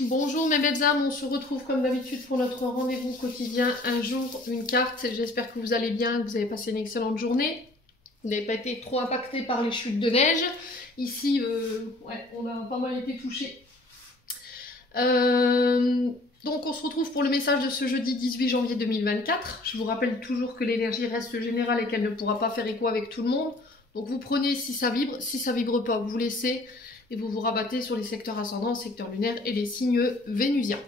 Bonjour mes belles âmes, on se retrouve comme d'habitude pour notre rendez-vous quotidien, un jour, une carte. J'espère que vous allez bien, que vous avez passé une excellente journée. Vous n'avez pas été trop impacté par les chutes de neige. Ici, ouais, on a pas mal été touchés. Donc on se retrouve pour le message de ce jeudi 18 janvier 2024. Je vous rappelle toujours que l'énergie reste générale et qu'elle ne pourra pas faire écho avec tout le monde. Donc vous prenez si ça vibre pas, vous laissez et vous vous rabattez sur les secteurs ascendants, secteurs lunaires et les signes vénusiens.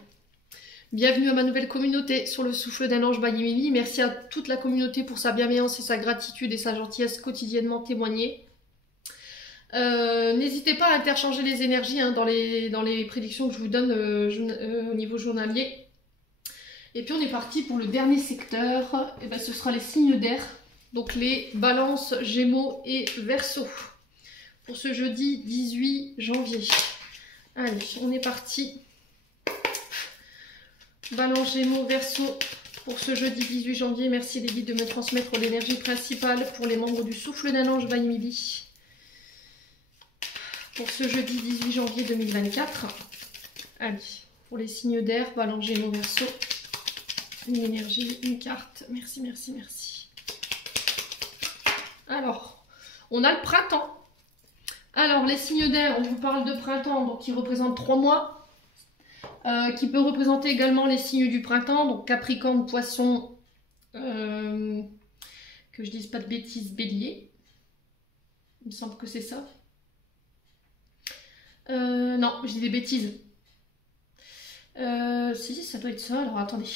Bienvenue à ma nouvelle communauté sur le souffle d'un ange by Emily. Merci à toute la communauté pour sa bienveillance et sa gratitude et sa gentillesse quotidiennement témoignée. N'hésitez pas à interchanger les énergies dans les prédictions que je vous donne au niveau journalier. Et puis on est parti pour le dernier secteur, et ben, ce sera les signes d'air, donc les balances, gémeaux et verseaux. Pour ce jeudi 18 janvier. Allez, on est parti. Balance, Gémeaux, Verseau pour ce jeudi 18 janvier. Merci les guides de me transmettre l'énergie principale pour les membres du souffle d'un ange by Emily. Pour ce jeudi 18 janvier 2024. Allez, pour les signes d'air, Balance, Gémeaux, Verseau. Une énergie, une carte. Merci, merci, merci. Alors, on a le printemps. Alors, les signes d'air, on vous parle de printemps, donc qui représente 3 mois, qui peut représenter également les signes du printemps, donc Capricorne, Poisson, que je dise pas de bêtises, Bélier. Il me semble que c'est ça. Non, je dis des bêtises. Si, ça doit être ça, alors attendez.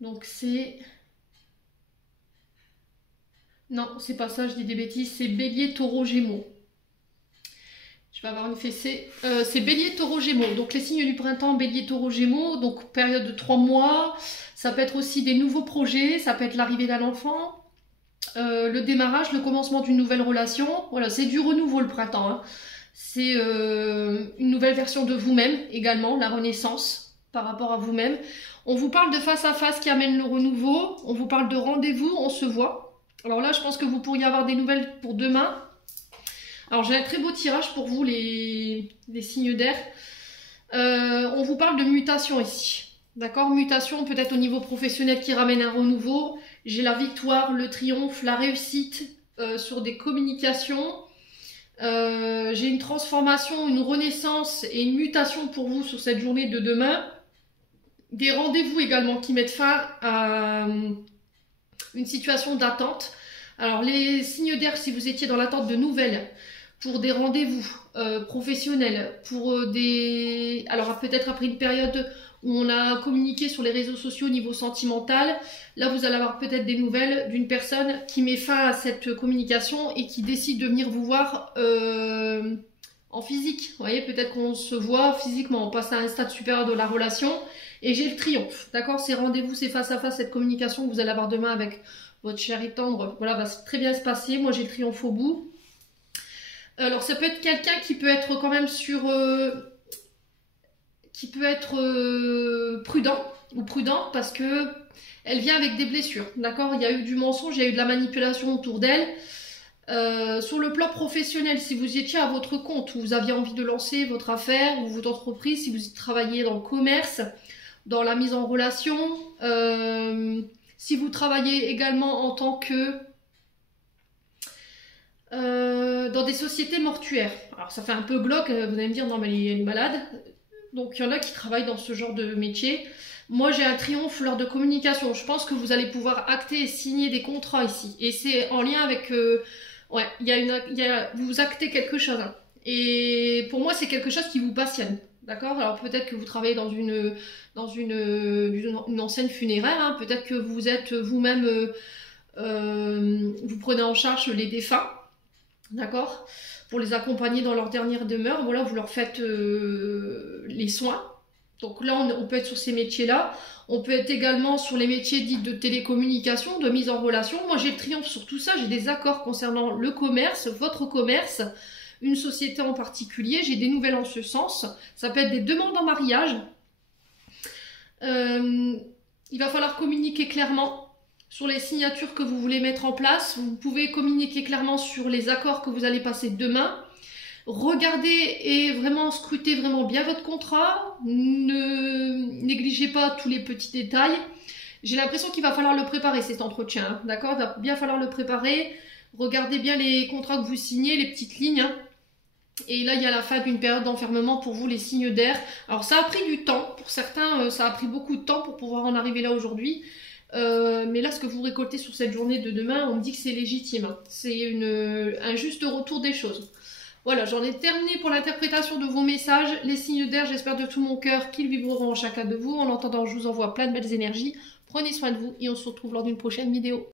Donc c'est... Non, c'est pas ça, je dis des bêtises, c'est Bélier, Taureau, Gémeaux. Je vais avoir une fessée. C'est Bélier, Taureau, Gémeaux. Donc les signes du printemps, Bélier, Taureau, Gémeaux. Donc période de 3 mois. Ça peut être aussi des nouveaux projets. Ça peut être l'arrivée d'un enfant. Le démarrage, le commencement d'une nouvelle relation. Voilà, c'est du renouveau le printemps. Hein. C'est une nouvelle version de vous-même également. La renaissance par rapport à vous-même. On vous parle de face à face qui amène le renouveau. On vous parle de rendez-vous. On se voit. Alors là, je pense que vous pourriez avoir des nouvelles pour demain. Alors j'ai un très beau tirage pour vous les signes d'air. On vous parle de mutation ici. D'accord, mutation peut-être au niveau professionnel qui ramène un renouveau. J'ai la victoire, le triomphe, la réussite sur des communications. J'ai une transformation, une renaissance et une mutation pour vous sur cette journée de demain. Des rendez-vous également qui mettent fin à une situation d'attente. Alors les signes d'air, si vous étiez dans l'attente de nouvelles, pour des rendez-vous professionnels, pour des... Alors peut-être après une période où on a communiqué sur les réseaux sociaux au niveau sentimental, là vous allez avoir peut-être des nouvelles d'une personne qui met fin à cette communication et qui décide de venir vous voir en physique. Vous voyez, peut-être qu'on se voit physiquement, on passe à un stade supérieur de la relation et j'ai le triomphe. D'accord, ces rendez-vous, c'est face à face, cette communication que vous allez avoir demain avec votre chéri tendre, voilà, va très bien se passer. Moi j'ai le triomphe au bout. Alors ça peut être quelqu'un qui peut être quand même sur... qui peut être prudent ou prudente parce que elle vient avec des blessures. D'accord, il y a eu du mensonge, il y a eu de la manipulation autour d'elle. Sur le plan professionnel, si vous étiez à votre compte, ou vous aviez envie de lancer votre affaire ou votre entreprise, si vous travaillez dans le commerce, dans la mise en relation, si vous travaillez également en tant que... dans des sociétés mortuaires. Alors ça fait un peu glauque, vous allez me dire non mais elle est malade. Donc il y en a qui travaillent dans ce genre de métier. Moi j'ai un triomphe lors de communication. Je pense que vous allez pouvoir acter et signer des contrats ici. Et c'est en lien avec... ouais, vous actez quelque chose. Hein. Et pour moi c'est quelque chose qui vous passionne. D'accord? Alors peut-être que vous travaillez dans une enseigne funéraire. Hein. Peut-être que vous êtes vous-même... vous prenez en charge les défunts. D'accord, pour les accompagner dans leur dernière demeure, voilà, vous leur faites les soins. Donc là, on peut être sur ces métiers-là. On peut être également sur les métiers dits de télécommunication, de mise en relation. Moi, j'ai le triomphe sur tout ça. J'ai des accords concernant le commerce, votre commerce, une société en particulier. J'ai des nouvelles en ce sens. Ça peut être des demandes en mariage. Il va falloir communiquer clairement sur les signatures que vous voulez mettre en place. Vous pouvez communiquer clairement sur les accords que vous allez passer demain. Regardez et vraiment scrutez vraiment bien votre contrat. Ne négligez pas tous les petits détails. J'ai l'impression qu'il va falloir le préparer cet entretien, hein, d'accord? Il va bien falloir le préparer. Regardez bien les contrats que vous signez, les petites lignes, hein. Et là, il y a la fin d'une période d'enfermement pour vous, les signes d'air. Alors, ça a pris du temps. Pour certains, ça a pris beaucoup de temps pour pouvoir en arriver là aujourd'hui. Mais là, ce que vous récoltez sur cette journée de demain, on me dit que c'est légitime, hein. C'est un juste retour des choses. Voilà, j'en ai terminé pour l'interprétation de vos messages. Les signes d'air, j'espère de tout mon cœur qu'ils vibreront en chacun de vous. En attendant, je vous envoie plein de belles énergies. Prenez soin de vous et on se retrouve lors d'une prochaine vidéo.